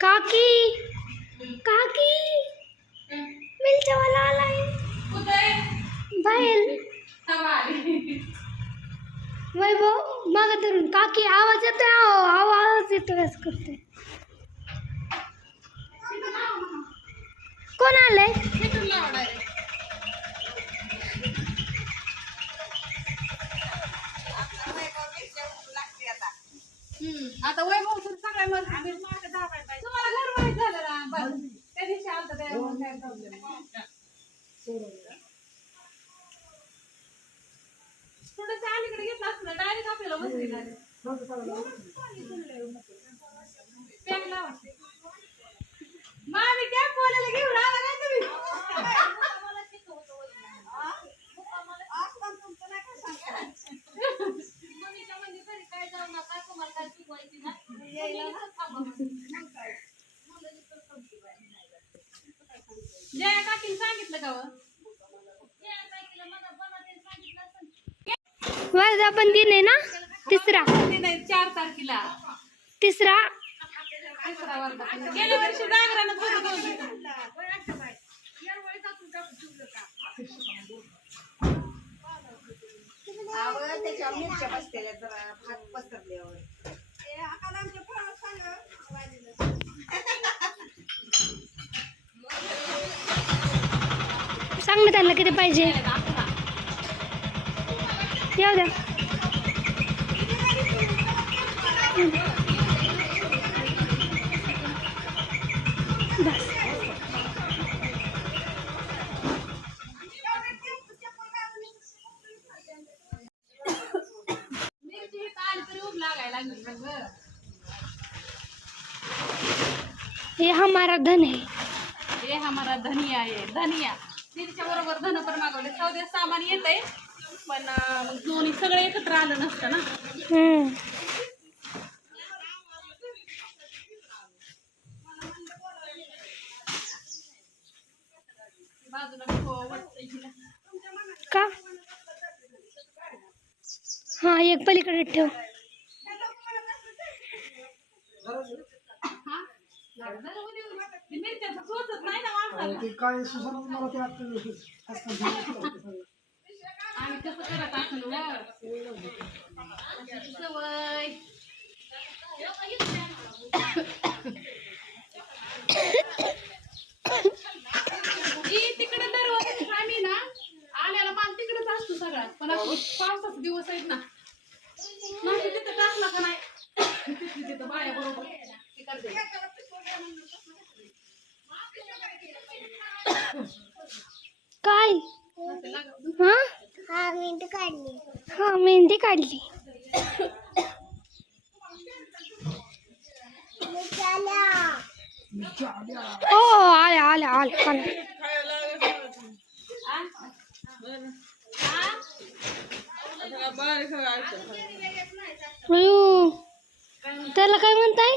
काकी काकी मिलच्यावाला आलाय. बाहेर. वैभव मागं धरून. काकी आवाज येतोय? अहो, अहो आवाज येतोय असं करते कोण आलंय? आता. वैभव सगळ्या मध्ये तुम्हाला घर माहीत झालं ना? बरं. त्या दिवशी आलतं त्यामुळे काय प्रॉब्लेम थोडंसं अलीकडे घेतलं असतं डायरेक्ट आपल्याला बसली पॅक लावा. मामी टॅप बोलायला घेऊन आला काय तुम्ही? जया काकीने सांगितलं का दिन आहे ना? तिसरा. चार तारखेला तिसरा. गेल्या वर्षी जागरणात मिरच्या बसलेल्या जरा भात पसरल्यावर सांग ना त्यांना किती पाहिजे. येऊ द्या. लागायला. हे हमारा धन है. हे हमारा धनिया आहे धनिया. तिच्या बरोबर धन पण मागवले. सौदे सामान येत आहे पण दोन्ही सगळं एकत्र आलं नसतं ना. का? हा एक पलीकडे ठेव हा? जरा उद्या उद्या. ते मिरच्याचं चोचत नाही ना माणसाला ते काय सुसर मला ते आता आम्ही कसं करत असलो सवय. जी तिकडे दरवाजा आम्ही ना आल्याला माल तिकडेच असतो सगळा. पण आता पावसाचे दिवस आहेत ना. नाही तिथं टाकला का नाही? तिथली तिथं बाया बरोबर. ती करते. काय. हा? हा मेंढी काढली. हा मेहंदी काढली. ओ आले आले आले आले त्याला काय म्हणताय?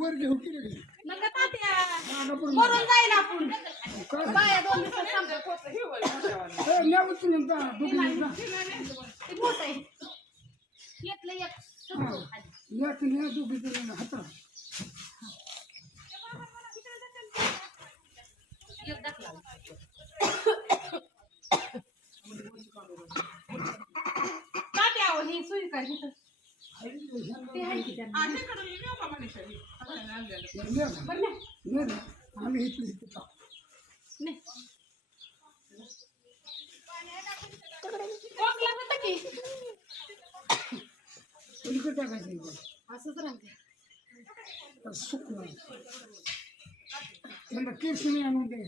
वर घेऊ की तात्या. मरून जाईल आपण. बाया दोन दिवसात घेऊ ते मोठं आहे. एक. हा की न्या दोघी जण हाता एक टाकला तात्या अहो, ही सुई काय तिथं ते आहे की त्यांना न्या ना. बरं ना न्या ना. आम्ही इथले इथे टाकू. नाही. कोकला होता की पलीकडे टाकायचं इकडे. असंच राहते. तर सुकलं. त्यांना आणून दे